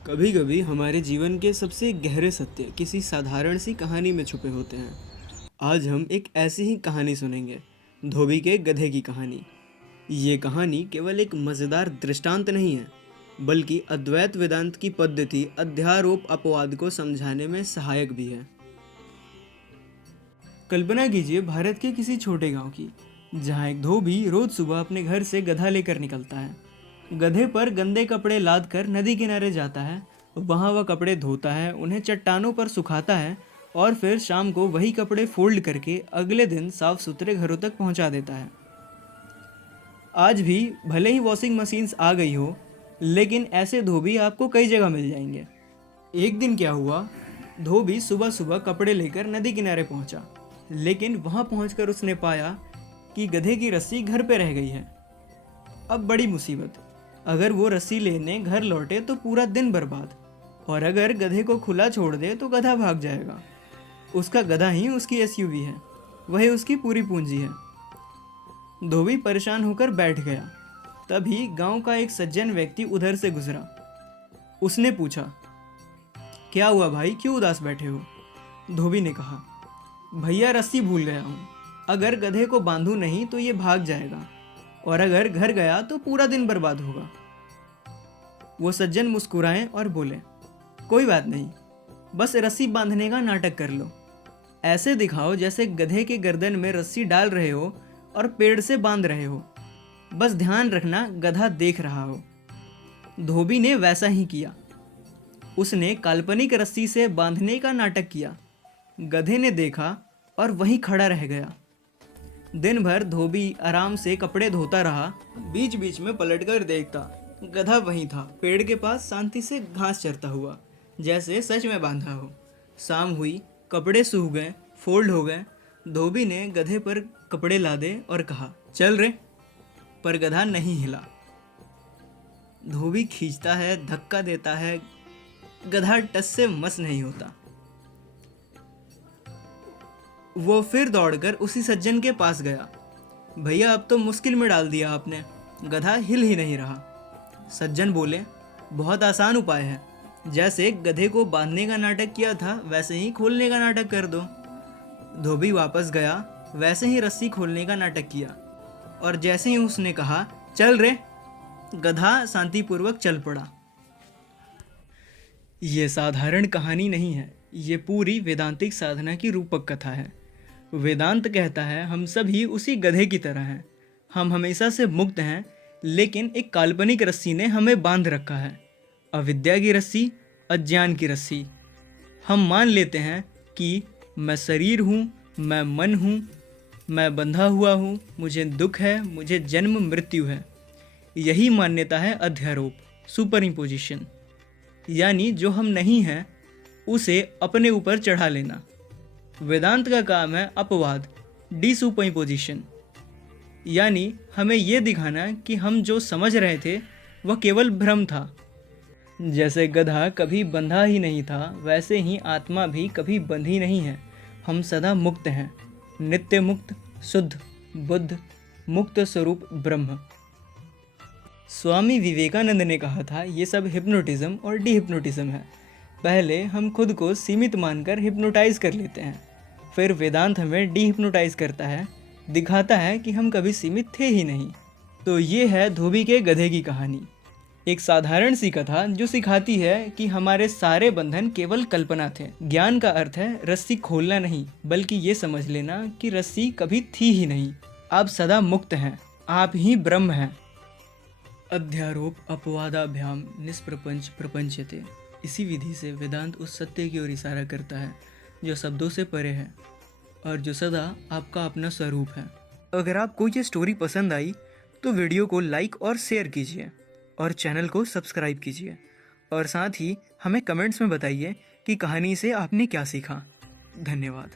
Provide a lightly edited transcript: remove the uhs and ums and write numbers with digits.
कभी कभी हमारे जीवन के सबसे गहरे सत्य किसी साधारण सी कहानी में छुपे होते हैं। आज हम एक ऐसी ही कहानी सुनेंगे, धोबी के गधे की कहानी। ये कहानी केवल एक मज़ेदार दृष्टांत नहीं है, बल्कि अद्वैत वेदांत की पद्धति अध्यारोप अपवाद को समझाने में सहायक भी है। कल्पना कीजिए भारत के किसी छोटे गांव की, जहां एक धोबी रोज सुबह अपने घर से गधा लेकर निकलता है। गधे पर गंदे कपड़े लाद कर नदी किनारे जाता है। वहां वह कपड़े धोता है, उन्हें चट्टानों पर सुखाता है और फिर शाम को वही कपड़े फोल्ड करके अगले दिन साफ सुथरे घरों तक पहुंचा देता है। आज भी भले ही वॉशिंग मशीन्स आ गई हो, लेकिन ऐसे धोबी आपको कई जगह मिल जाएंगे। एक दिन क्या हुआ, धोबी सुबह सुबह कपड़े लेकर नदी किनारे पहुंचा, लेकिन वहां पहुंचकर उसने पाया कि गधे की रस्सी घर पे रह गई है। अब बड़ी मुसीबत, अगर वो रस्सी लेने घर लौटे तो पूरा दिन बर्बाद, और अगर गधे को खुला छोड़ दे तो गधा भाग जाएगा। उसका गधा ही उसकी एसयूवी है, वही उसकी पूरी पूंजी है। धोबी परेशान होकर बैठ गया। तभी गांव का एक सज्जन व्यक्ति उधर से गुजरा। उसने पूछा, क्या हुआ भाई, क्यों उदास बैठे हो? धोबी ने कहा, भैया रस्सी भूल गया हूँ। अगर गधे को बांधूं नहीं तो ये भाग जाएगा, और अगर घर गया तो पूरा दिन बर्बाद होगा। वो सज्जन मुस्कुराए और बोले, कोई बात नहीं, बस रस्सी बांधने का नाटक कर लो। ऐसे दिखाओ जैसे गधे के गर्दन में रस्सी डाल रहे हो और पेड़ से बांध रहे हो। बस ध्यान रखना गधा देख रहा हो। धोबी ने वैसा ही किया। उसने काल्पनिक रस्सी से बांधने का नाटक किया। गधे ने देखा और वहीं खड़ा रह गया। दिन भर धोबी आराम से कपड़े धोता रहा, बीच बीच में पलटकर देखता। गधा वहीं था, पेड़ के पास शांति से घास चरता हुआ, जैसे सच में बांधा हो। शाम हुई, कपड़े सूख गए, फोल्ड हो गए। धोबी ने गधे पर कपड़े लादे और कहा, चल रे। पर गधा नहीं हिला। धोबी खींचता है, धक्का देता है, गधा टस से मस नहीं होता। वो फिर दौड़कर उसी सज्जन के पास गया। भैया, अब तो मुश्किल में डाल दिया आपने, गधा हिल ही नहीं रहा। सज्जन बोले, बहुत आसान उपाय है, जैसे गधे को बांधने का नाटक किया था वैसे ही खोलने का नाटक कर दो। धोबी वापस गया, वैसे ही रस्सी खोलने का नाटक किया, और जैसे ही उसने कहा, चल रे, गधा शांतिपूर्वक चल पड़ा। ये साधारण कहानी नहीं है, ये पूरी वेदांतिक साधना की रूपक कथा है। वेदांत कहता है हम सभी उसी गधे की तरह हैं। हम हमेशा से मुक्त हैं, लेकिन एक काल्पनिक रस्सी ने हमें बांध रखा है। अविद्या की रस्सी, अज्ञान की रस्सी। हम मान लेते हैं कि मैं शरीर हूँ, मैं मन हूँ, मैं बंधा हुआ हूँ, मुझे दुख है, मुझे जन्म मृत्यु है। यही मान्यता है अध्यारोप, सुपर इम्पोजिशन। यानी जो हम नहीं हैं उसे अपने ऊपर चढ़ा लेना। वेदांत का काम है अपवाद, डी सुपर इम्पोजिशन। यानी हमें यह दिखाना कि हम जो समझ रहे थे वह केवल भ्रम था। जैसे गधा कभी बंधा ही नहीं था, वैसे ही आत्मा भी कभी बंधी नहीं है। हम सदा मुक्त हैं, नित्य मुक्त, शुद्ध, बुद्ध, मुक्त स्वरूप ब्रह्म। स्वामी विवेकानंद ने कहा था, ये सब हिप्नोटिज्म और डी हिप्नोटिज्म है। पहले हम खुद को सीमित मानकर हिप्नोटाइज कर लेते हैं, फिर वेदांत हमें डी हिप्नोटाइज करता है, दिखाता है कि हम कभी सीमित थे ही नहीं। तो ये है धोबी के गधे की कहानी, एक साधारण सी कथा जो सिखाती है कि हमारे सारे बंधन केवल कल्पना थे। ज्ञान का अर्थ है रस्सी खोलना नहीं, बल्कि ये समझ लेना कि रस्सी कभी थी ही नहीं। आप सदा मुक्त हैं, आप ही ब्रह्म हैं। अध्यारोप अपवादाभ्याम निष्प्रपंच प्रपंचते। इसी विधि से वेदांत उस सत्य की ओर इशारा करता है जो शब्दों से परे है और जो सदा आपका अपना स्वरूप है। अगर आपको ये स्टोरी पसंद आई तो वीडियो को लाइक और शेयर कीजिए और चैनल को सब्सक्राइब कीजिए, और साथ ही हमें कमेंट्स में बताइए कि कहानी से आपने क्या सीखा। धन्यवाद।